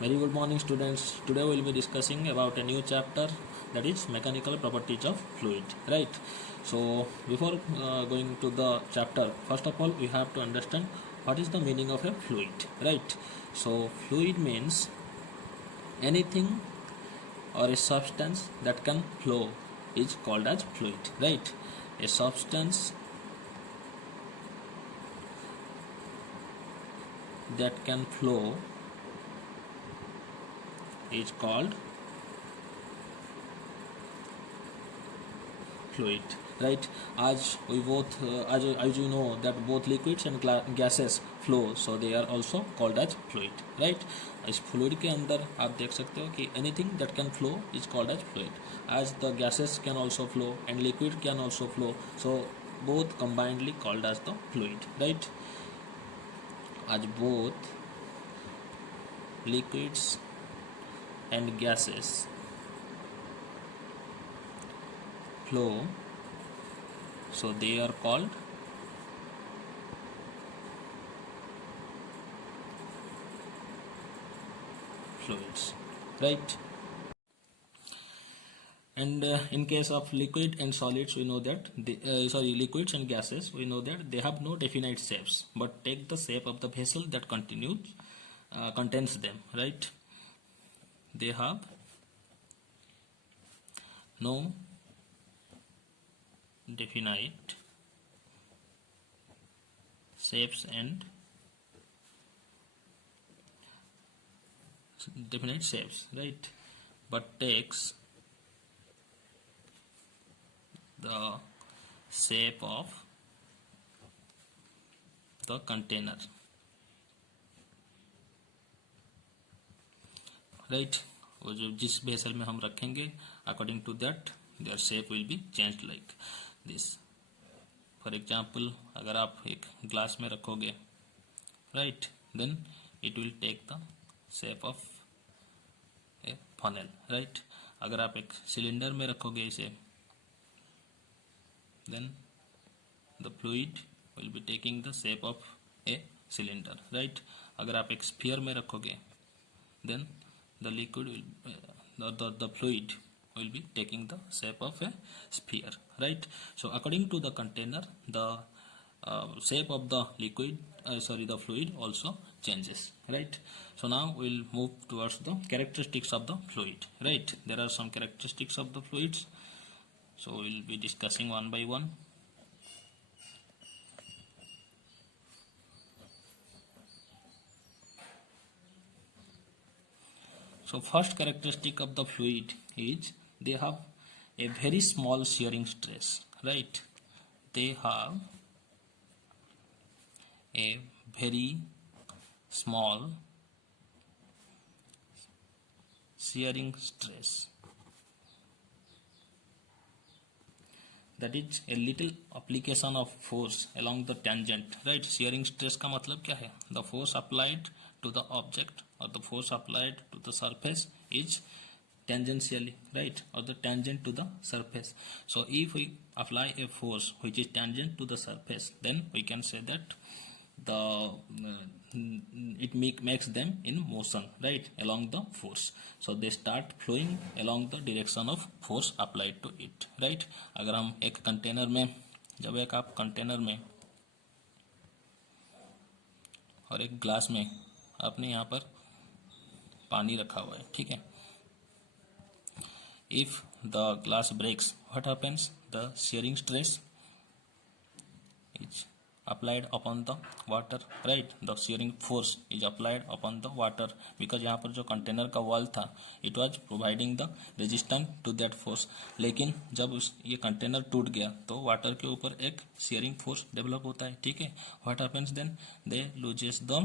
Very good morning, students. Today we will be discussing about a new chapter, that is mechanical properties of fluid, right? So before going to the chapter, first of all we have to understand what is the meaning of a fluid, right? So fluid means anything or a substance that can flow is called as fluid, right? A substance that can flow is called fluid, right? As you know that both liquids and gases flow, so they are also called as fluid, right? इस fluid के अंदर आप देख सकते हो कि anything that can flow is called as fluid, as the gases can also flow and liquid can also flow, so both combinedly called as the fluid, right? As both liquids and gases flow, so they are called fluids, right? And in case of liquid and solids, we know that liquids and gases, we know that they have no definite shapes but take the shape of the vessel that contains them, right? They have no definite shapes and right, but takes the shape of the container, right? वो जो जिस vessel में हम रखेंगे, according to that their shape will be changed like this. For example, अगर आप एक glass में रखोगे, right, then it will take the shape of a funnel, right. अगर आप एक सिलेंडर में रखोगे इसे, then the fluid will be taking the shape of a cylinder, right? अगर आप एक sphere में रखोगे, then the liquid will the fluid will be taking the shape of a sphere, right? So according to the container, the shape of the the fluid also changes, right? So now we'll move towards the characteristics of the fluid, right? There are some characteristics of the fluids, so we'll be discussing one by one. So first characteristic of the fluid is they have a very small shearing stress, right? They have a very small shearing stress. That is a little application of force along the tangent, right? Shearing stress का मतलब क्या है? The force applied to the object or the force applied to the surface is tangentially, right, or the tangent to the surface. So if we apply a force which is tangent to the surface, then we can say that makes them in motion, right, along the force. So they start flowing along the direction of force applied to it, right? अगर हम एक container में, जब एक आप container में और एक ग्लास में आपने यहाँ पर पानी रखा हुआ है, ठीक है. If the glass breaks, what happens? The shearing stress is applied upon the water, right? The shearing force is applied upon the water because यहाँ पर जो कंटेनर का वॉल था, it was providing the resistance to that force. लेकिन जब ये container टूट गया तो वाटर के ऊपर एक shearing force डेवलप होता है, ठीक है. What happens then? They loses the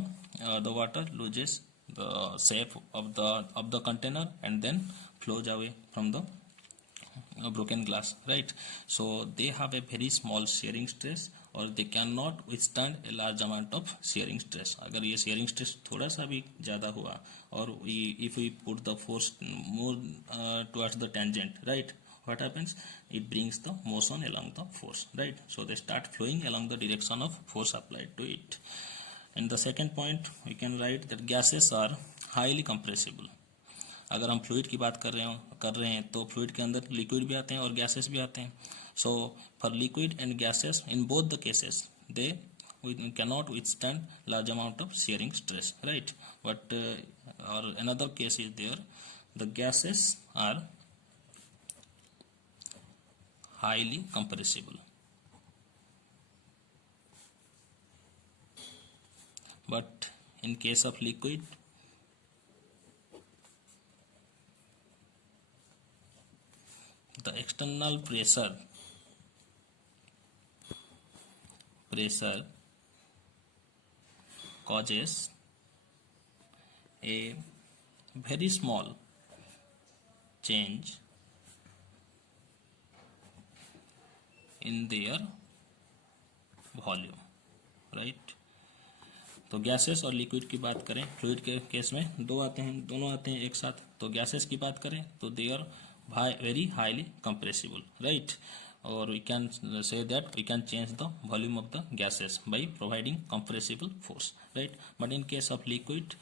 water loses the shape of the container and then flows away from the broken glass, right? So they have a very small shearing stress और they cannot withstand a large amount of shearing stress. अगर ये shearing stress थोड़ा सा भी ज़्यादा हुआ और if we put the force more towards the tangent, right, what happens? It brings the motion along the force, right? So they start flowing along the direction of force applied to it. And the second point, we can write that gases are highly compressible. अगर हम fluid की बात कर रहे हैं तो fluid के अंदर लिक्विड भी आते हैं और गैसेस भी आते हैं। So for liquid and gases in both the cases they cannot withstand large amount of shearing stress, right? But or another case is there, the gases are highly compressible, but in case of liquid the external pressure causes a very small change in their volume, right? तो gases और liquid की बात करें, fluid के case में दोनों आते हैं एक साथ। तो गैसेस की बात करें तो they are very highly compressible, right? और we can say that we can change the volume of the gases by providing compressible force, right? But in case of liquid,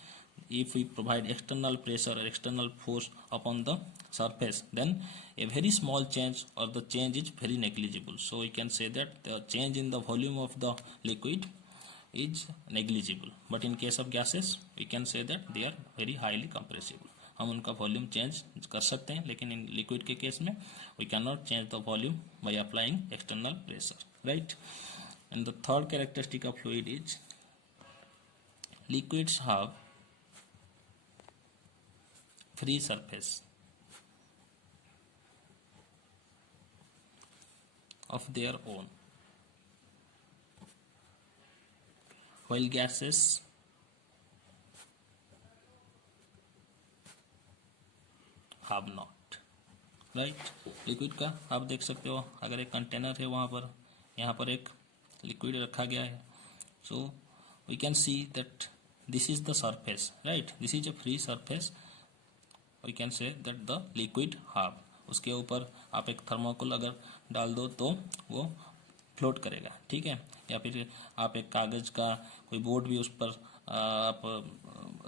if we provide external pressure or external force upon the surface, then a very small change or the change is very negligible. So we can say that the change in the volume of the liquid is negligible, but in case of gases we can say that they are very highly compressible. हम उनका volume change कर सकते हैं, लेकिन इन liquid के case में we can not change the volume by applying external pressure, right? And the third characteristic of fluid is liquids have free surface of their own, while gases have not, right? Liquid का आप देख सकते हो, अगर एक container है वहाँ पर, यहाँ पर एक लिक्विड रखा गया है, so we can see that this is the surface, right? This is a free surface. We can say that the liquid have, उसके ऊपर आप एक थर्मोकोल अगर डाल दो तो वो फ्लोट करेगा, ठीक है? या फिर आप एक कागज़ का कोई बोर्ड भी उस पर आप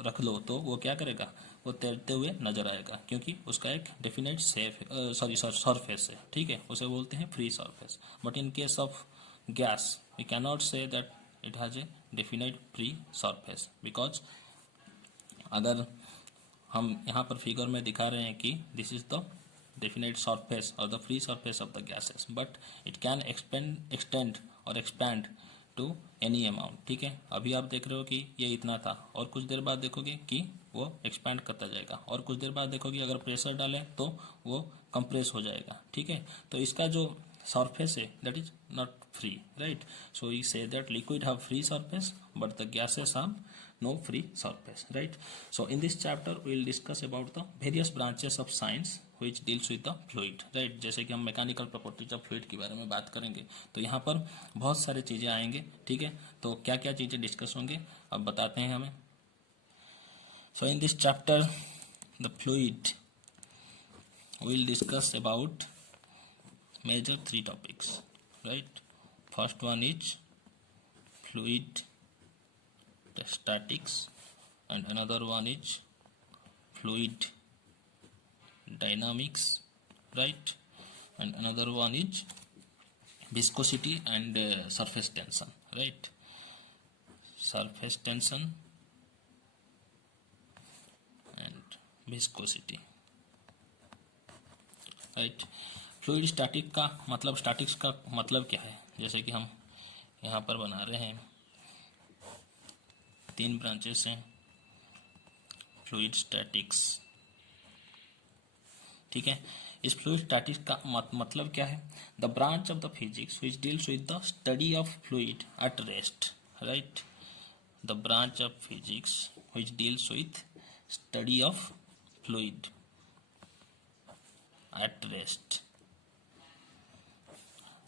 रख लो तो वो क्या करेगा, वो तैरते हुए नजर आएगा, क्योंकि उसका एक डेफिनेट सरफेस है, ठीक है? उसे बोलते हैं free surface. But in case of gas we can not say that it has a definite free surface, because अगर हम यहाँ पर फिगर में दिखा रहे हैं कि this is the definite surface और the free surface of the gases, but it can extend और एक्सपैंड टू एनी अमाउंट, ठीक है? अभी आप देख रहे हो कि ये इतना था, और कुछ देर बाद देखोगे कि वो एक्सपैंड करता जाएगा, और कुछ देर बाद देखोगे अगर प्रेशर डालें तो वो कंप्रेस हो जाएगा, ठीक है? तो इसका जो surface that is not free, right? So we say that liquid have free surface but the gases have no free surface, right? So in this chapter we will discuss about the various branches of science which deals with the fluid, right? जैसे कि हम mechanical properties of fluid के बारे में बात करेंगे तो यहाँ पर बहुत सारी चीज़ें आएंगे, ठीक है? तो क्या क्या चीज़ें डिस्कस होंगे अब बताते हैं हमें। So in this chapter the fluid we will discuss about major three topics, right? First one is fluid statics, and another one is fluid dynamics, right? And another one is viscosity and surface tension, right? Surface tension and viscosity, right? Fluid static का मतलब, statics का मतलब क्या है? जैसे कि हम यहाँ पर बना रहे हैं, 3 ब्रांचेस हैं फ्लूइड स्टैटिक्स, ठीक है? इस फ्लूइड स्टैटिक्स का मतलब क्या है? The branch of the physics which deals with the study of fluid at rest, right? The branch of physics which deals with study of fluid at rest.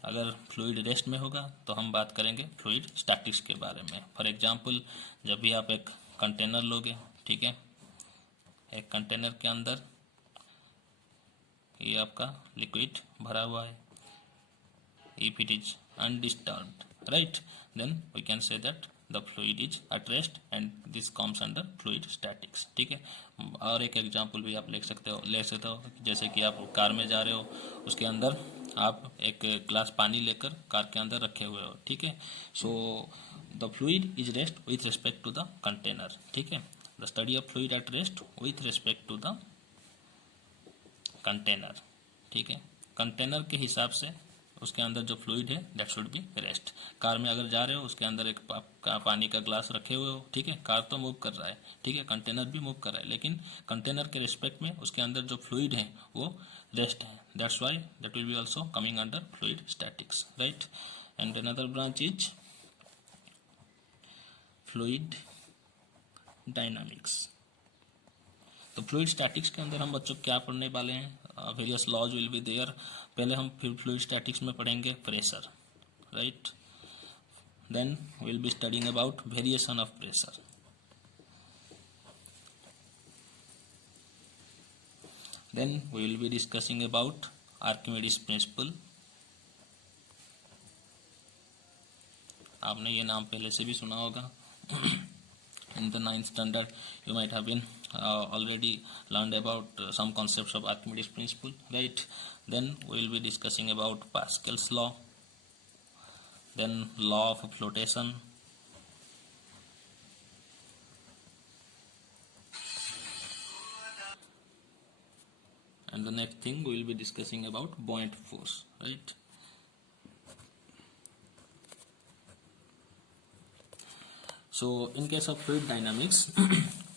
अगर fluid rest में होगा तो हम बात करेंगे फ्लूइड स्टैटिक्स के बारे में। फॉर एग्जांपल, जब भी आप एक कंटेनर लोगे, ठीक है? एक कंटेनर के अंदर ये आपका लिक्विड भरा हुआ है, if it is undisturbed, right? Then we can say that the fluid is at rest and this comes under fluid statics. ठीक है, और एक एग्जांपल भी आप ले सकते हो जैसे कि आप कार में जा रहे हो, उसके अंदर आप एक ग्लास पानी लेकर कार के अंदर रखे हुए हो। ठीक है, so the fluid is rest with respect to the container. ठीक है, the study of fluid at rest with respect to the container. ठीक है, कंटेनर के हिसाब से उसके अंदर जो फ्लूइड है that should be rest. Car में अगर जा रहे हो, उसके अंदर एक पानी का ग्लास रखे हुए हो, ठीक है, कार तो मूव कर रहा है, ठीक है, कंटेनर भी मूव कर रहा है, लेकिन कंटेनर के रिस्पेक्ट में उसके अंदर जो फ्लूइड है वो रेस्ट है। That's why that will be also coming under fluid statics, right. And another branch is fluid dynamics. तो फ्लूइड स्टैटिक्स के अंदर हम बच्चों क्या पढ़ने वाले हैं? Various laws will be there. पहले हम फिर फ्लूइड स्टैटिक्स में पढ़ेंगे pressure, right. Then will be studying about variation of pressure. Then we will be discussing about Archimedes principle. आपने ये नाम पहले से भी सुना होगा। In the 9th standard you might have been already learned about some concepts of Archimedes principle, right? Then we will be discussing about Pascal's law, then law of flotation, and the next thing we will be discussing about buoyant force, right? So in case of fluid dynamics,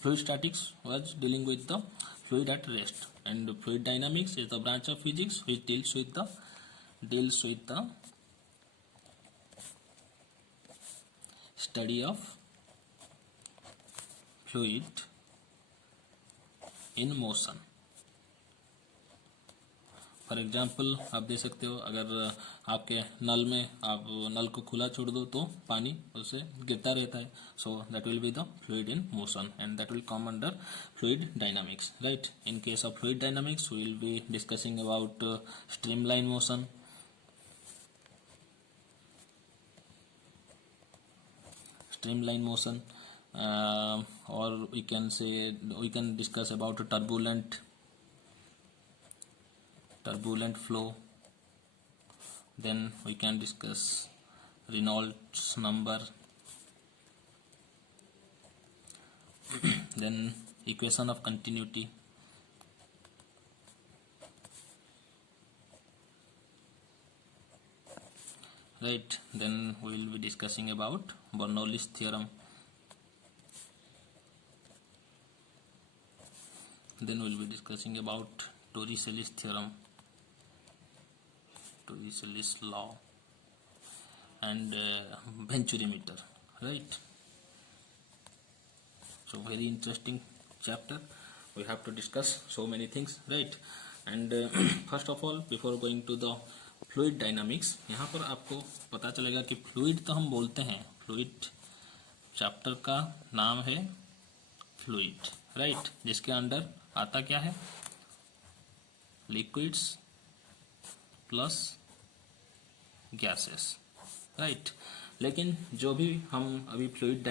fluid statics was dealing with the fluid at rest, and fluid dynamics is the branch of physics which deals with the study of fluid in motion. For example आप देख सकते हो, अगर आपके नल में आप नल को खुला छोड़ दो तो पानी उससे गिरता रहता है। So that will be the fluid in motion and that will come under fluid dynamics, right. In case of fluid dynamics we will be discussing about streamline motion, or we can discuss about turbulent flow. Then we can discuss Reynolds number, then equation of continuity, right. Then we will be discussing about Bernoulli's theorem. Then we will be discussing about Torricelli's theorem, Torricelli's law, and Venturimeter, right. So very interesting chapter. We have to discuss so many things, right. And first of all, before going to the fluid dynamics, यहाँ पर आपको पता चलेगा कि fluid तो हम बोलते हैं, फ्लूइड चैप्टर का नाम है फ्लूइड, राइट, जिसके अंडर आता क्या है? Liquids plus gases, right. लेकिन जो भी हम अभी फ्लूइड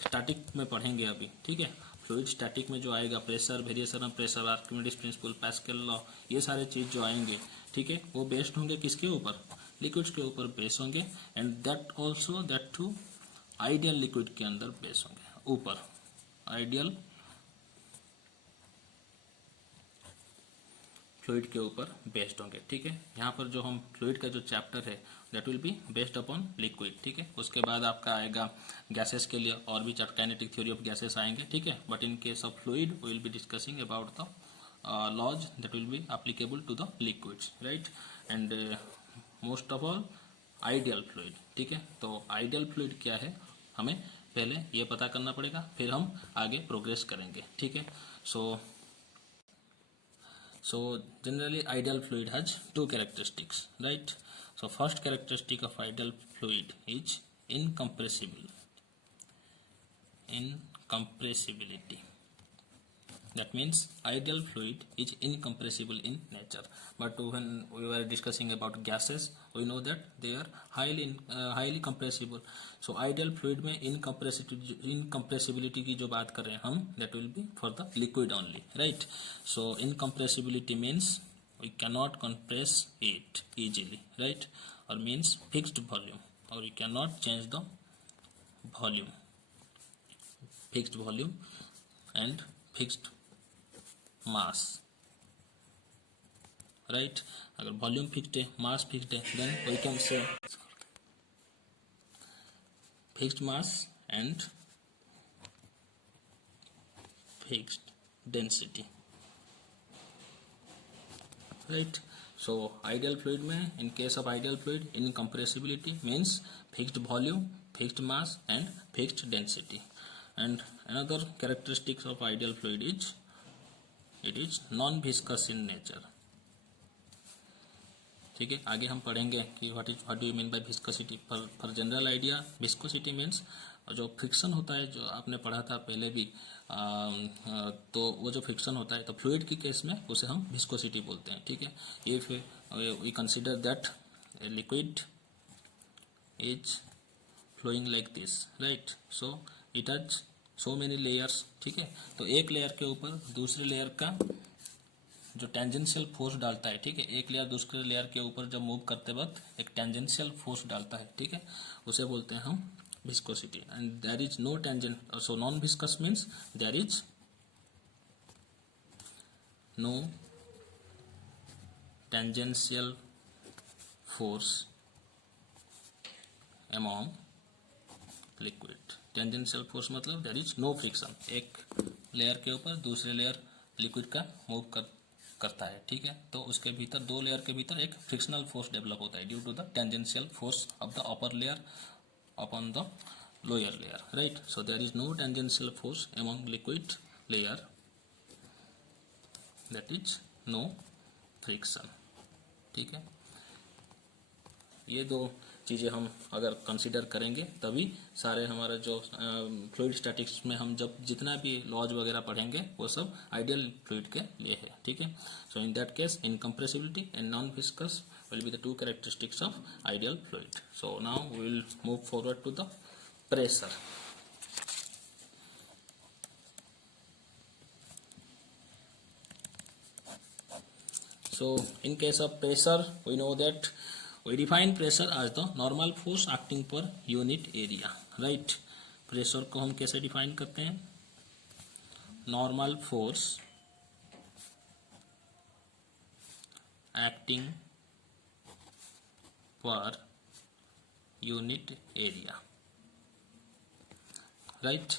स्टैटिक में पढ़ेंगे अभी, ठीक है, फ्लूइड स्टैटिक में जो आएगा pressure, variation of pressure, Archimedes principal, pascal law, ये सारे चीज जो आएंगे, ठीक है, वो बेस्ड होंगे किसके ऊपर? लिक्विड्स के ऊपर बेस होंगे, and that too ideal liquid के अंदर बेस होंगे, ऊपर आइडियल फ्लूइड के ऊपर बेस्ड होंगे, ठीक है। यहाँ पर जो हम फ्लूइड का जो चैप्टर है that will be based upon liquid, ठीक है। उसके बाद आपका आएगा गैसेस के लिए, और भी काइनेटिक थ्योरी ऑफ गैसेस आएंगे, ठीक है। But in case of fluid we will be discussing about the laws that will be applicable to the liquids, right. And most of all ideal fluid, ठीक है। तो ideal fluid क्या है हमें पहले ये पता करना पड़ेगा, फिर हम आगे प्रोग्रेस करेंगे, ठीक है। So generally ideal fluid has two characteristics, right. So first characteristic of ideal fluid is incompressibility. That means ideal fluid is incompressible in nature. But when we were discussing about gases, we know that they are highly compressible. So ideal fluid में incompressibility की जो बात कर रहे हैं हम, that will be for the liquid only, right? So incompressibility means we cannot compress it easily, right? Or means fixed volume, or we cannot change the volume, fixed volume and fixed mass, right? अगर volume fixed है, mass fixed है, then we can say fixed mass and fixed density, right? So ideal fluid में, in case of ideal fluid, incompressibility means fixed volume, fixed mass and fixed density. And another characteristics of ideal fluid is it is non-viscous in nature. ठीक है, आगे हम पढ़ेंगे कि what do you mean by viscosity. For general idea, viscosity means जो friction होता है, जो आपने पढ़ा था पहले भी, तो वो जो फ्रिक्शन होता है, तो फ्लूइड के केस में उसे हम विस्कोसिटी बोलते हैं. ठीक है, if we consider that liquid is flowing like this, right? So it has so many layers. ठीक है, तो एक लेयर के ऊपर दूसरे लेयर का जो टेंजेंशियल फोर्स डालता है, ठीक है, एक लेयर दूसरे लेयर के ऊपर जब मूव करते वक्त एक टेंजेंशियल फोर्स डालता है, ठीक है, उसे बोलते हैं हम viscosity. And there is no tangent, so non viscous means there is no tangential force among liquid. Tangential force मतलब देयर इज नो फ्रिक्शन, एक लेयर के ऊपर दूसरे लेयर लिक्विड का मूव करता है. ठीक है, तो उसके भीतर, दो लेयर के भीतर एक फ्रिक्शनल फोर्स डेवलप होता है due to the tangential force of the upper layer upon the lower layer, right? So there is no tangential force among liquid layer, that is no friction. ठीक है, ये दो चीज़ें हम अगर कंसीडर करेंगे तभी सारे हमारा जो फ्लूइड स्टैटिक्स में हम जब जितना भी लॉज वगैरह पढ़ेंगे वो सब आइडियल फ्लूइड के लिए है. ठीक है, so in that case incompressibility and non viscous will be the two characteristics of ideal fluid. So now we will move forward to the pressure. So in case of pressure, we know that we define pressure as the normal force acting per unit area, right? Pressure को हम कैसे define करते हैं? Normal force acting per unit area, right?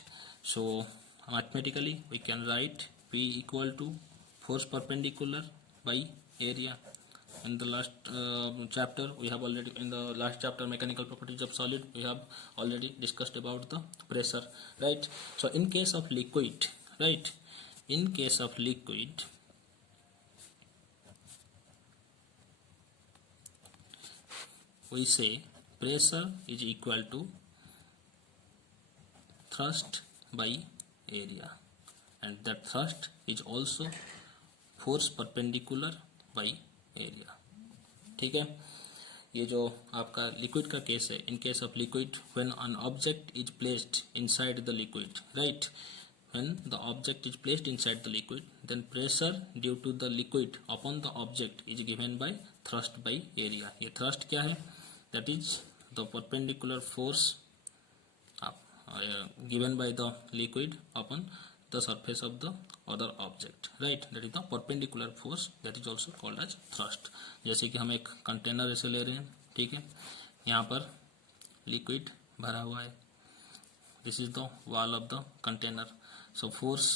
So mathematically we can write P equal to force perpendicular by area. In the last chapter we have already, in the last chapter mechanical properties of solid, we have already discussed about the pressure, right? So in case of liquid, right, in case of liquid, we say pressure is equal to thrust by area, and that thrust is also force perpendicular by area. ठीक है, ये जो आपका liquid का case है, in case of liquid when an object is placed inside the liquid, right? When the object is placed inside the liquid, then pressure due to the liquid upon the object is given by thrust by area. ये thrust क्या है? That is the perpendicular force given by the liquid upon the surface of the other object, right? That is the perpendicular force, that is also called as thrust. जैसे कि हम एक container ऐसे ले रहे हैं, ठीक है, यहाँ पर लिक्विड भरा हुआ है, this is the wall of the container. So force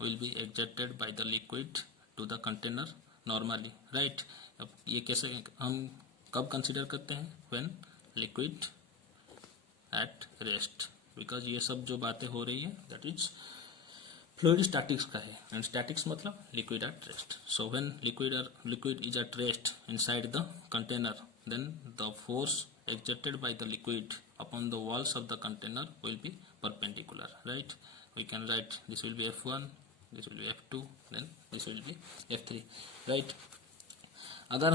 will B exerted by the liquid to the container normally, right? अब ये कैसे हम कब कंसिडर करते हैं? When liquid at rest, because ये सब जो बातें हो रही है दैट इज फ्लूइड स्टैटिक्स का है, एंड स्टैटिक्स मतलब liquid at rest. So when liquid is at rest inside the container, then the force exerted by the liquid upon the walls of the container will be perpendicular, right? we can write this will be F1, this will be F2, then this will be F3, right? अगर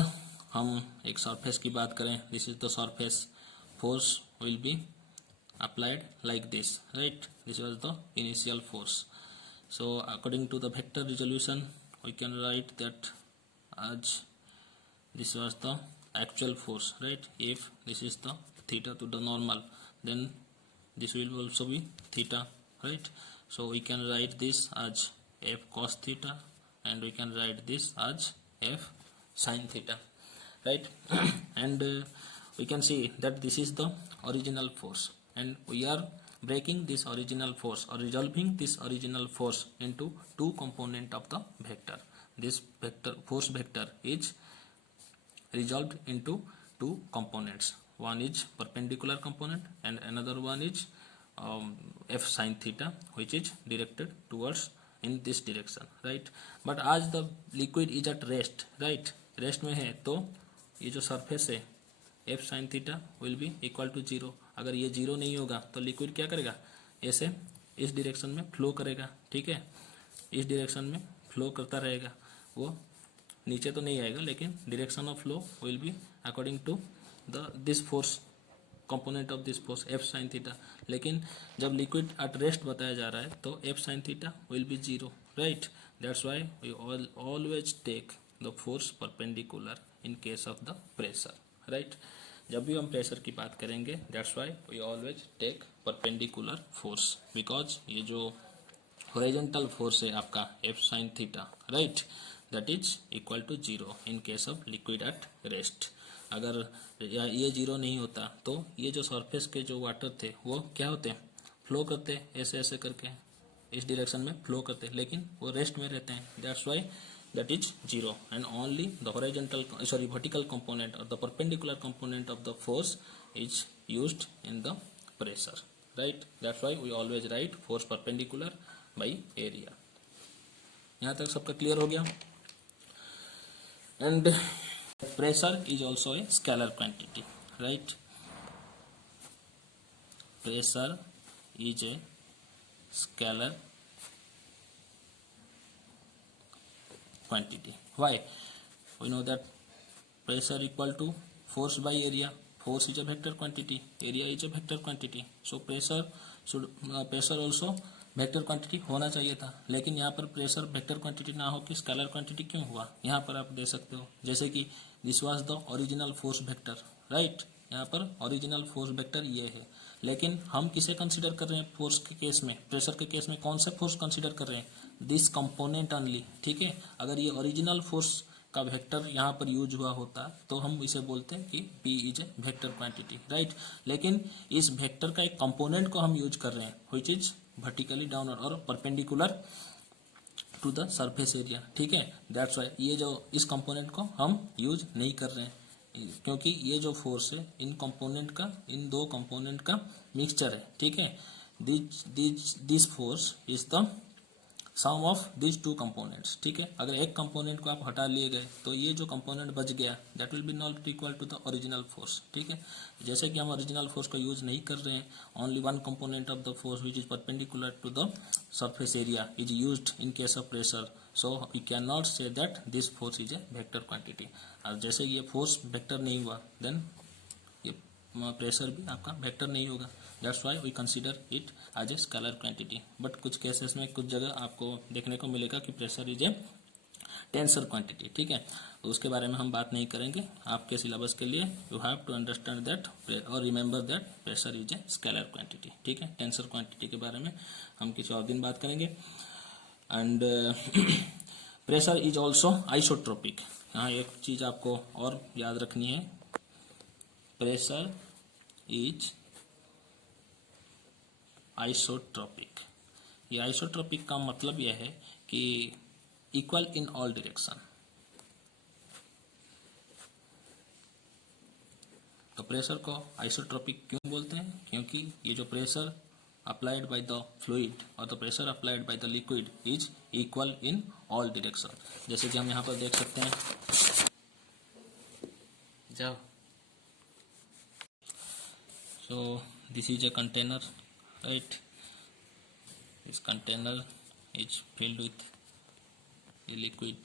हम एक surface की बात करें, this is the surface, force will B applied like this, right? This was the initial force. So according to the vector resolution we can write that as this was the actual force, right? If this is the theta to the normal, then this will also be theta, right? So we can write this as F cos theta and we can write this as F sin theta, right? And we can see that this is the original force, and we are breaking this original force or resolving this original force into two component of the vector. This vector force vector is resolved into two components. One is perpendicular component and another one is F sin theta, which is directed towards in this direction, right? But as the liquid is at rest, right? Rest में है, तो ये जो surface है F sine theta will be equal to zero. अगर ये zero नहीं होगा तो लिक्विड क्या करेगा, ऐसे इस डायरेक्शन में फ्लो करेगा, ठीक है? इस डायरेक्शन में फ्लो करता रहेगा, वो नीचे तो नहीं आएगा, लेकिन direction of flow will be according to the this force component of this force F sine theta. लेकिन जब लिक्विड एट रेस्ट बताया जा रहा है तो F sine theta will be zero, right? That's why we always take the force perpendicular in case of the pressure, right? जब भी हम प्रेशर की बात करेंगे, that's why we always take perpendicular force, because ये जो हॉरिजॉन्टल फोर्स है आपका F sine theta, right, that is equal to zero in case of liquid at rest. अगर ये जीरो नहीं होता तो ये जो सरफेस के जो वाटर थे वो क्या होते हैं, फ्लो करते ऐसे ऐसे करके इस डायरेक्शन में फ्लो करते, लेकिन वो रेस्ट में रहते हैं. That's why that is zero, and only the vertical component or the perpendicular component of the force is used in the pressure, right? That's why we always write force perpendicular by area. यहाँ तक सबका clear हो गया? And pressure is also a scalar quantity, right? Pressure is a scalar quantity. Why? We know that pressure equal to force by area. Force is a vector quantity, area is a vector quantity. So pressure also vector quantity होना चाहिए था, लेकिन यहाँ पर pressure vector quantity ना हो कि scalar quantity क्यों हुआ? यहाँ पर आप दे सकते हो, जैसे कि this was the original force vector, right? यहाँ पर ओरिजिनल फोर्स वेक्टर ये है, लेकिन हम किसे कंसीडर कर रहे हैं फोर्स के केस में? प्रेशर के केस में कौन सा फोर्स कंसीडर कर रहे हैं? दिस कंपोनेंट ओनली, ठीक है? अगर ये ओरिजिनल फोर्स का वेक्टर यहाँ पर यूज हुआ होता तो हम इसे बोलते हैं कि P is a vector quantity, right? लेकिन इस वेक्टर का एक कंपोनेंट को हम यूज कर रहे हैं, व्हिच इज वर्टिकली डाउन और perpendicular to the surface area, ठीक है? दैट्स व्हाई ये जो इस कंपोनेंट को हम यूज नहीं कर रहे हैं, क्योंकि ये जो फोर्स है इन कंपोनेंट का, इन दो कंपोनेंट का मिक्सचर है, ठीक है? This force is the sum of this two components, ठीक है? अगर एक कंपोनेंट को आप हटा लिए गए तो ये जो कंपोनेंट बच गया that will be not equal to the original force, ठीक है? जैसे कि हम ओरिजिनल फोर्स को यूज नहीं कर रहे हैं, only one component of the force which is perpendicular to the surface area is used in case of pressure, so we can not say that this force is a vector quantity. और जैसे ये force vector नहीं हुआ, then ये pressure भी आपका vector नहीं होगा. That's why we consider it as a scalar quantity. But कुछ केसेस में कुछ जगह आपको देखने को मिलेगा कि pressure is a tensor quantity, ठीक है? तो उसके बारे में हम बात नहीं करेंगे. आपके सिलेबस के लिए you have to understand that और remember that pressure is a scalar quantity, ठीक है? टेंसर क्वांटिटी के बारे में हम किसी और दिन बात करेंगे. And pressure is also isotropic. यहाँ एक चीज आपको और याद रखनी है, प्रेशर इज आइसोट्रोपिक. ये आइसोट्रोपिक का मतलब यह है कि इक्वल इन ऑल डायरेक्शन. तो प्रेशर को आइसोट्रोपिक क्यों बोलते हैं? क्योंकि ये जो pressure applied by the fluid और the pressure applied by the liquid is equal in all direction. जैसे कि हम यहाँ पर देख सकते हैं, जाओ. So this is a container, right? this container is filled with a liquid,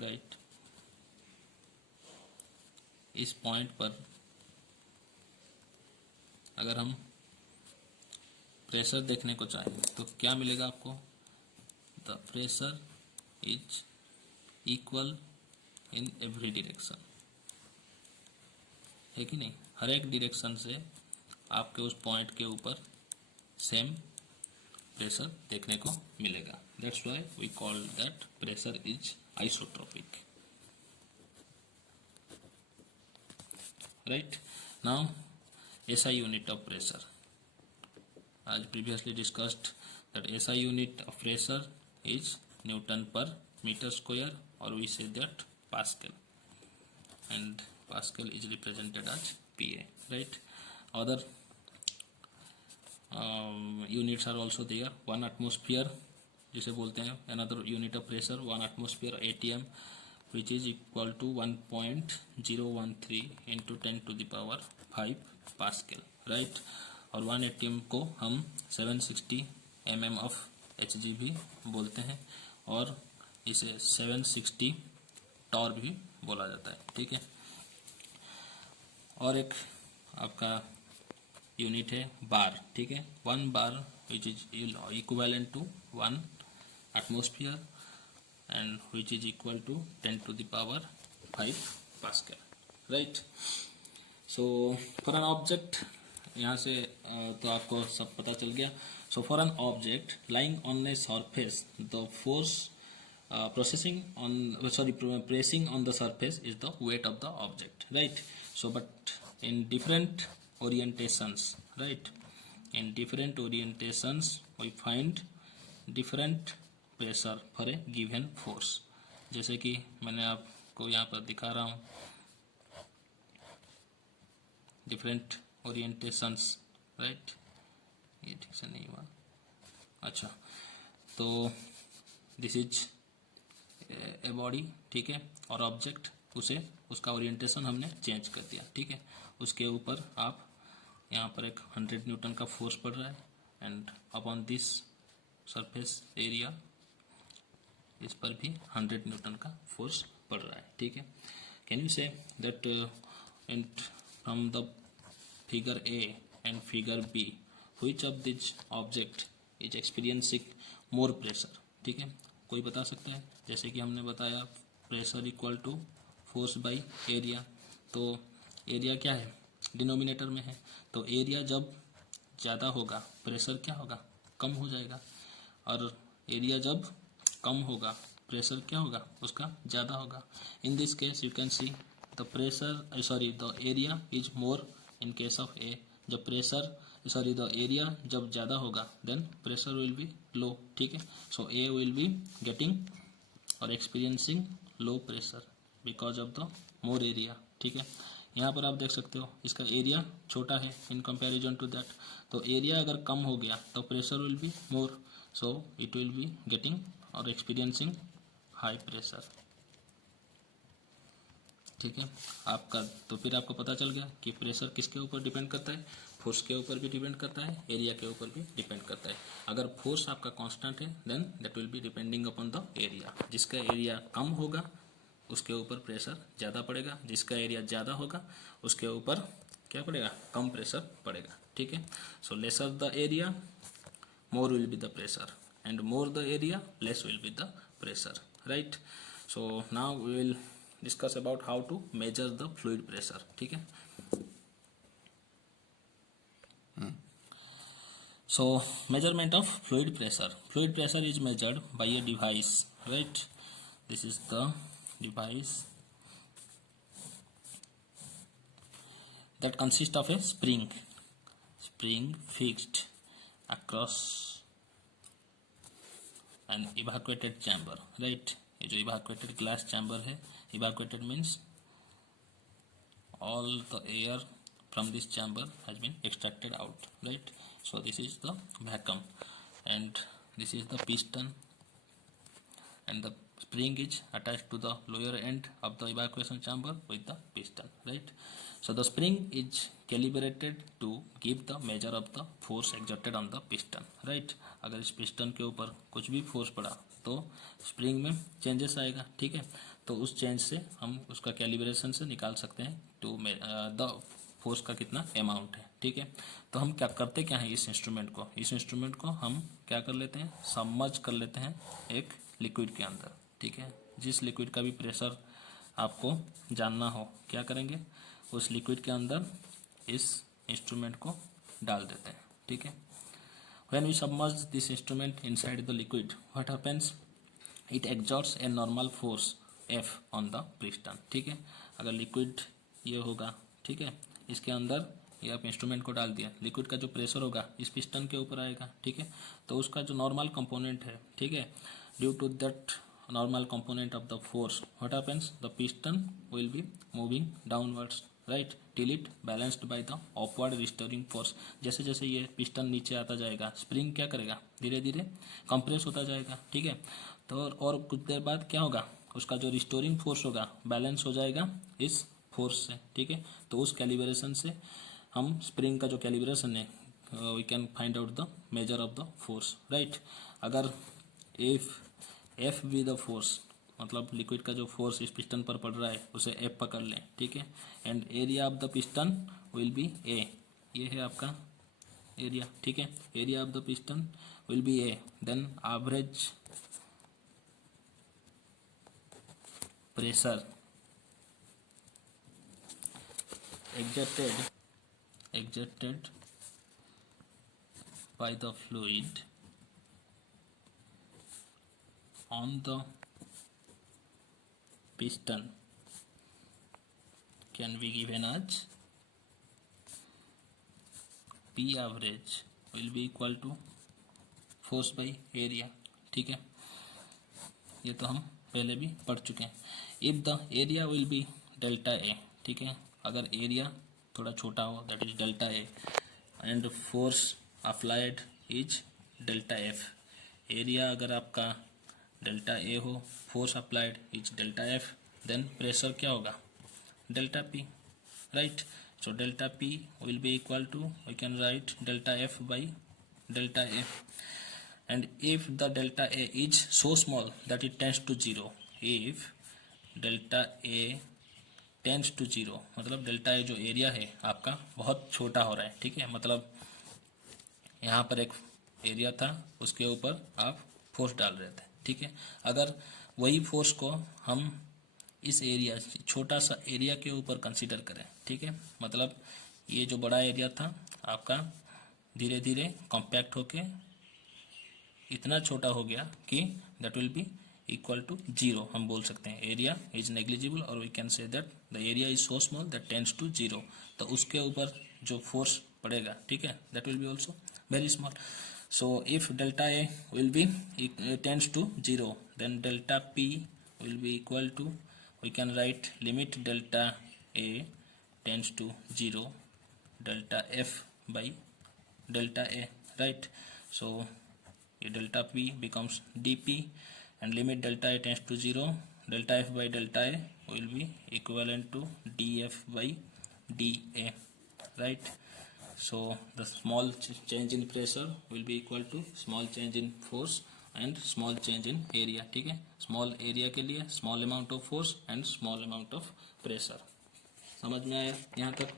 right? इस पॉइंट पर अगर हम प्रेशर देखने को चाहें तो क्या मिलेगा आपको? The pressure is equal in every direction, है कि नहीं? हर एक डायरेक्शन से आपके उस पॉइंट के ऊपर सेम प्रेशर देखने को मिलेगा. That's why we call that pressure is isotropic. Right now SI unit of pressure. As previously discussed that SI unit of pressure is Newton per meter square, or we say that Pascal, and Pascal is represented as PA, right? Other units are also there. 1 atmosphere जिसे बोलते हैं, another unit of pressure 1 atmosphere ATM, which is equal to 1.013 into 10 to the power 5 pascal, right? और 1 ATM को हम 760 mm of Hg भी बोलते हैं, और इसे 760 टॉर भी बोला जाता है, ठीक है? और एक आपका यूनिट है बार, ठीक है? 1 bar which is equivalent to 1 atmosphere and which is equal to 10 to the power 5 pascal, right? So for an object, यहाँ से तो आपको सब पता चल गया. So for an object lying on a surface the force pressing on the surface is the weight of the object, right? So but in different orientations, right, in different orientations we find different pressure for a given force. जैसे कि मैंने आपको यहाँ पर दिखा रहा हूँ different orientations, right? ये ठीक से नहीं हुआ. अच्छा, तो दिस इज ए बॉडी, ठीक है? और ऑब्जेक्ट, उसे उसका ओरिएंटेशन हमने चेंज कर दिया, ठीक है? उसके ऊपर आप यहाँ पर एक 100 न्यूटन का फोर्स पड़ रहा है, and upon this surface area इस पर भी 100 न्यूटन का फोर्स पड़ रहा है, ठीक है? Can you say that in from the figure A and figure B, which of these object is experiencing more pressure? ठीक है, कोई बता सकता है? जैसे कि हमने बताया pressure equal to force by area, तो एरिया क्या है? डिनोमिनेटर में है, तो एरिया जब ज़्यादा होगा प्रेशर क्या होगा? कम हो जाएगा, और एरिया जब कम होगा प्रेशर क्या होगा? उसका ज़्यादा होगा. In this case you can see the pressure the area is more in case of A. जब प्रेशर द एरिया जब ज़्यादा होगा then pressure will be low, ठीक है? So A will be getting और experiencing low pressure because of the more area, ठीक है? यहाँ पर आप देख सकते हो इसका एरिया छोटा है इन कंपैरिजन टू दैट, तो एरिया अगर कम हो गया तो pressure will be more, so it will be getting और एक्सपीरियंसिंग हाई प्रेशर, ठीक है? आपका तो फिर आपको पता चल गया कि प्रेशर किसके ऊपर डिपेंड करता है? फोर्स के ऊपर भी डिपेंड करता है, एरिया के ऊपर भी डिपेंड करता है. अगर फोर्स आपका कांस्टेंट है then that will be depending upon the area. जिसका एरिया कम होगा उसके ऊपर प्रेशर ज़्यादा पड़ेगा, जिसका एरिया ज़्यादा होगा उसके ऊपर क्या पड़ेगा? कम प्रेशर पड़ेगा, ठीक है? So lesser the area more will be the pressure, and more the area less will be the pressure, right? So now we will discuss about how to measure the fluid pressure, ठीक है? So measurement of fluid pressure is measured by a device, right? This is the device that consists of a spring fixed across an evacuated chamber, right? ये जो evacuated glass chamber है, evacuated means all the air from this chamber has been extracted out, right? So this is the vacuum, and this is the piston, and the spring is attached to the lower end of the evacuation chamber with the piston, right? So the spring is calibrated to give the measure of the force exerted on the piston, right? अगर इस piston के ऊपर कुछ भी force पड़ा तो spring में changes आएगा, ठीक है? तो उस चेंज से हम उसका कैलिब्रेशन से निकाल सकते हैं टू द फोर्स का कितना अमाउंट है, ठीक है? तो हम क्या करते क्या है, इस इंस्ट्रूमेंट को हम क्या कर लेते हैं, सबमर्ज कर लेते हैं एक लिक्विड के अंदर, ठीक है? जिस लिक्विड का भी प्रेशर आपको जानना हो, क्या करेंगे, उस लिक्विड के अंदर इस इंस्ट्रूमेंट को डाल देते हैं, ठीक है? When we submerge this instrument inside the liquid, what happens? It exerts a normal force F on the piston, ठीक है? अगर लिक्विड ये होगा, ठीक है, इसके अंदर ये आप इंस्ट्रूमेंट को डाल दिया, लिक्विड का जो प्रेशर होगा इस पिस्टन के ऊपर आएगा, ठीक है? तो उसका जो नॉर्मल कंपोनेंट है, ठीक है, due to that normal component of the force, what happens? The piston will be moving downwards, right, till it balanced by the upward restoring force. जैसे जैसे ये पिस्टन नीचे आता जाएगा, स्प्रिंग क्या करेगा, धीरे धीरे कंप्रेस होता जाएगा, ठीक है? तो और कुछ देर बाद क्या होगा, उसका जो रिस्टोरिंग फोर्स होगा बैलेंस हो जाएगा इस फोर्स से, ठीक है? तो उस कैलिब्रेशन से हम स्प्रिंग का जो कैलिब्रेशन है we can find out the measure of the force, right? अगर if F be the force, मतलब लिक्विड का जो फोर्स इस पिस्टन पर पड़ रहा है उसे एफ पकड़ लें, ठीक है? And area of the piston will be A, ये है आपका एरिया, ठीक है? Area of the piston will be A, then average pressure exerted by the fluid on the piston can be given as P average will be equal to force by area, ठीक है? ये तो हम पहले भी पढ़ चुके हैं. If the area will be delta A, ठीक है? अगर एरिया थोड़ा छोटा हो that is delta A and force applied is delta F. Area अगर आपका डेल्टा ए हो, force applied is delta F, then pressure क्या होगा, delta P, right? So delta P will be equal to, we can write delta F by delta F. And if the delta A is so small that it tends to zero, if delta A tends to zero, मतलब delta A जो area है आपका बहुत छोटा हो रहा है, ठीक है? मतलब यहाँ पर एक एरिया था, उसके ऊपर आप फोर्स डाल रहे थे, ठीक है? अगर वही फोर्स को हम इस एरिया, छोटा सा एरिया के ऊपर कंसीडर करें, ठीक है? मतलब ये जो बड़ा एरिया था आपका धीरे धीरे कॉम्पैक्ट होके इतना छोटा हो गया कि that will be equal to zero. हम बोल सकते हैं एरिया इज नेग्लिजिबल, और we can say that the area is so small that tends to zero. तो उसके ऊपर जो फोर्स पड़ेगा, ठीक है, that will be also very small. So if delta A will be tends to zero, then delta P will be equal to, we can write limit delta A tends to zero delta F by delta A, right? So ये delta P becomes D P, and limit delta a tends to 0, delta f by delta a will be equivalent to df by dA, right? So the small change in pressure will be equal to small change in force and small change in area, ठीक है? small area के लिए small amount of force and small amount of pressure. समझ में आया यहाँ तक?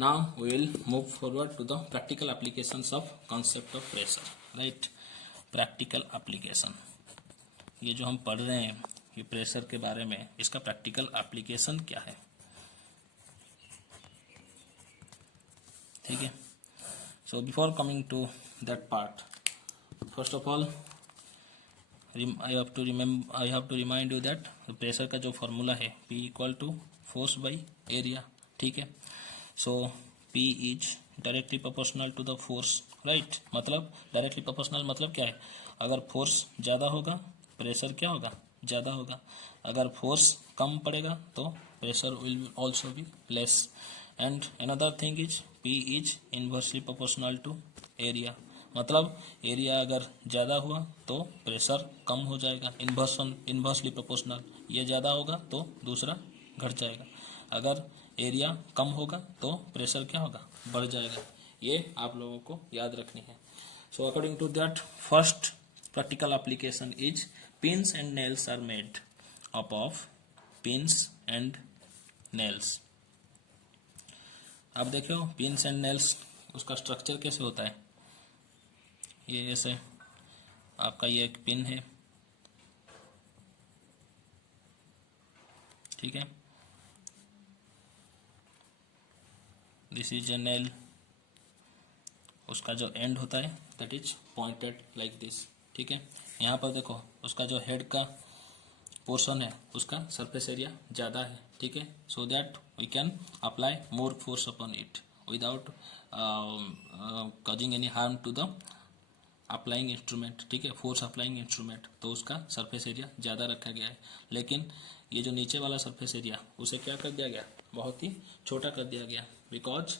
Now we will move forward to the practical applications of concept of pressure, right? practical application, ये जो हम पढ़ रहे हैं ये प्रेशर के बारे में, इसका प्रैक्टिकल एप्लीकेशन क्या है, ठीक है? So before coming to that part, first of all I have to remind you that pressure का जो फॉर्मूला है P equal to force by area, ठीक है? So P is directly proportional to the force, right? मतलब directly proportional मतलब क्या है, अगर फोर्स ज़्यादा होगा प्रेशर क्या होगा, ज़्यादा होगा. अगर फोर्स कम पड़ेगा तो pressure will also be less. And another thing is P is inversely proportional to area, मतलब एरिया अगर ज़्यादा हुआ तो प्रेशर कम हो जाएगा, इन्वर्सली प्रोपोर्शनल। ये ज़्यादा होगा तो दूसरा घट जाएगा। अगर एरिया कम होगा तो प्रेशर क्या होगा, बढ़ जाएगा। ये आप लोगों को याद रखनी है। So according to that, first practical application is pins and nails are made up of pins and nails। अब देखो pins and nails, उसका स्ट्रक्चर कैसे होता है। ये ऐसे आपका ये एक पिन है, ठीक है, दिस इज ए नेल। उसका जो एंड होता है that is pointed like this, ठीक है। यहाँ पर देखो उसका जो हेड का पोर्शन है उसका सरफेस एरिया ज़्यादा है, ठीक है। So that we can apply more force upon it without causing any harm to the applying instrument, ठीक है, फोर्स अप्लाइंग इंस्ट्रूमेंट। तो उसका सरफेस एरिया ज़्यादा रखा गया है। लेकिन ये जो नीचे वाला सरफेस एरिया उसे क्या कर दिया गया, बहुत ही छोटा कर दिया गया। Because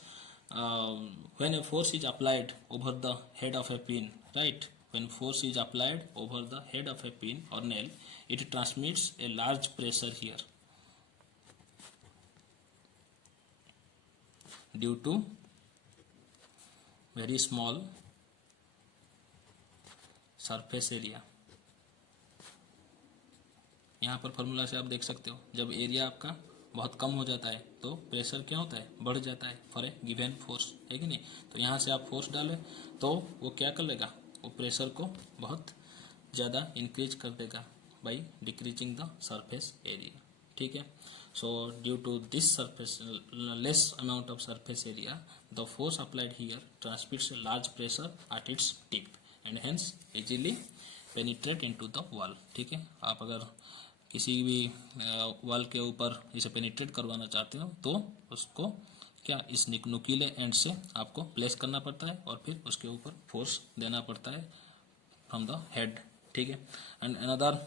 when a force is applied over the head of a pin, right, when force is applied over the head of a pin or nail, it transmits a large pressure here due to very small surface area। यहाँ पर formula से आप देख सकते हो, जब area आपका बहुत कम हो जाता है तो प्रेशर क्या होता है, बढ़ जाता है फॉर ए गिवन फोर्स, है कि नहीं। तो यहाँ से आप फोर्स डालें तो वो क्या कर लेगा, वो प्रेशर को बहुत ज़्यादा इंक्रीज कर देगा by decreasing the surface area, ठीक है। So due to this surface less amount of surface area, the force applied here transmits a large pressure at its tip and hence easily penetrate into the wall, ठीक है। आप अगर किसी भी wall के ऊपर इसे पेनिट्रेट करवाना चाहते हो तो उसको क्या इस नुकीले एंड से आपको प्लेस करना पड़ता है और फिर उसके ऊपर फोर्स देना पड़ता है फ्रॉम द हेड, ठीक है। And another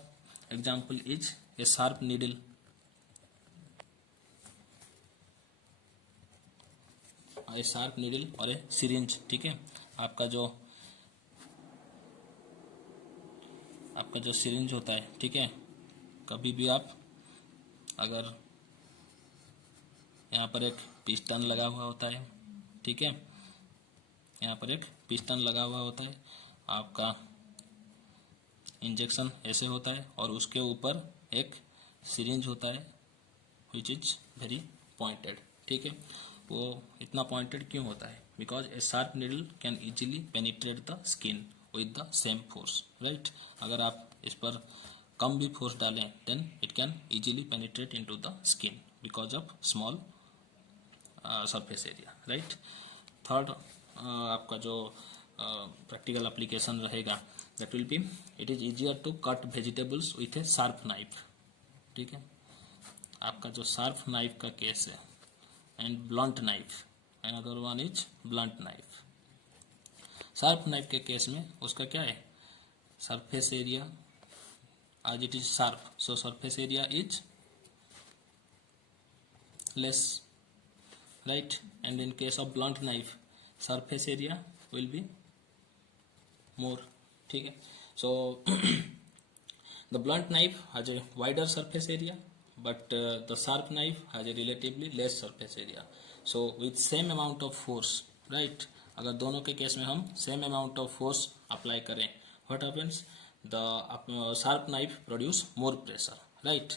example is a sharp needle. A sharp needle और ए सिरिंज, ठीक है। आपका जो सिरिंज होता है, ठीक है, कभी भी आप अगर यहाँ पर एक पिस्टन लगा हुआ होता है, ठीक है, यहाँ पर एक पिस्टन लगा हुआ होता है, आपका इंजेक्शन ऐसे होता है और उसके ऊपर एक सिरिंज होता है विच इज वेरी पॉइंटेड, ठीक है। वो इतना पॉइंटेड क्यों होता है, because a sharp needle can easily penetrate the skin with the same force, right. अगर आप इस पर कम भी फोर्स डालें then it can easily penetrate into the skin because of small surface area, right. Third आपका जो प्रैक्टिकल एप्लीकेशन रहेगा that will be it is easier to cut vegetables with a sharp knife, ठीक है। आपका जो sharp knife का case है and blunt knife, another one is blunt knife. Sharp knife के केस में उसका क्या है, surface area as it is sharp, so surface area is less, right, and in case of blunt knife surface area will be more, ठीक है। so the blunt knife has a wider surface area but the sharp knife has a relatively less surface area, so with same amount of force, right, अगर दोनों के case में हम same amount of force apply करें, what happens, the sharp knife produce more pressure, right.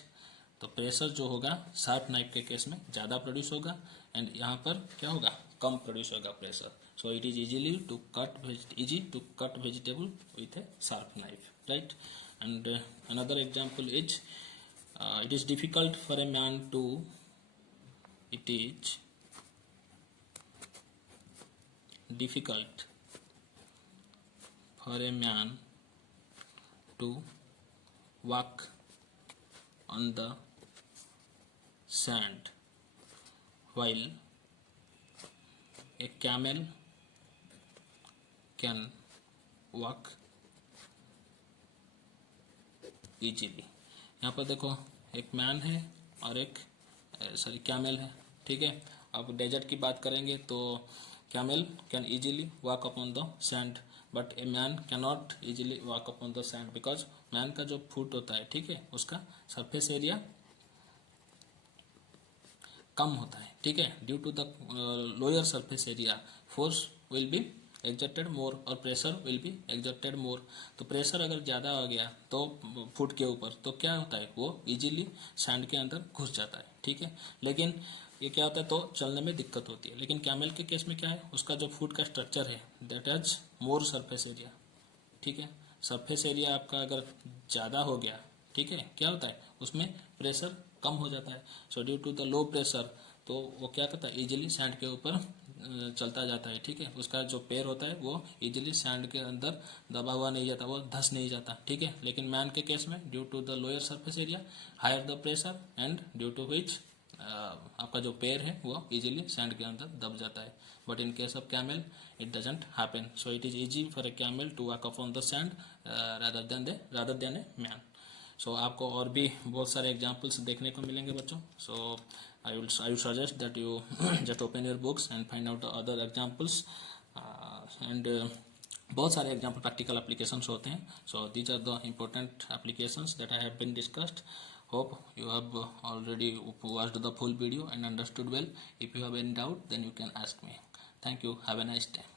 तो pressure जो होगा sharp knife के केस में ज़्यादा प्रोड्यूस होगा एंड यहाँ पर क्या होगा, कम प्रोड्यूस होगा pressure. So it is easy to cut vegetable with a sharp knife, right. And another example is it is difficult for a man to to walk on the sand while a camel can walk easily। यहाँ पर देखो एक man है और एक camel है, ठीक है। अब डेजर्ट की बात करेंगे तो camel can easily walk upon the sand, but a man cannot easily walk upon the sand because man का जो फुट होता है, ठीक है, उसका सरफेस एरिया कम होता है, ठीक है। Due to the lower surface area force will be exerted more और pressure will be exerted more. तो प्रेशर अगर ज़्यादा हो गया तो फुट के ऊपर, तो क्या होता है, वो इजीली सैंड के अंदर घुस जाता है, ठीक है। लेकिन ये क्या होता है, तो चलने में दिक्कत होती है। लेकिन कैमल के केस में क्या है, उसका जो फुट का स्ट्रक्चर है that has more surface area, ठीक है। सरफेस एरिया आपका अगर ज़्यादा हो गया, ठीक है, क्या होता है, उसमें प्रेशर कम हो जाता है। So due to the low pressure, तो वो क्या करता है, इजीली सैंड के ऊपर चलता जाता है, ठीक है। उसका जो पैर होता है वो इजीली सैंड के अंदर दबा हुआ नहीं जाता, वो धस नहीं जाता, ठीक है। लेकिन मैन के केस में due to the lower surface area, higher the pressure and due to which आपका जो पैर है वो इजीली सैंड के अंदर दब जाता है। But in case of camel it doesn't happen, so it is easy for a camel to walk up on the sand rather than a man. सो आपको और भी बहुत सारे एग्जाम्पल्स देखने को मिलेंगे बच्चों। सो I will suggest that you just open your books and find out the other examples and बहुत सारे एग्जाम्पल प्रैक्टिकल एप्लीकेशंस होते हैं. So these are the important applications that I have been discussed. Hope you have already watched the full video and understood well. If you have any doubt, then you can ask me. Thank you. Have a nice day.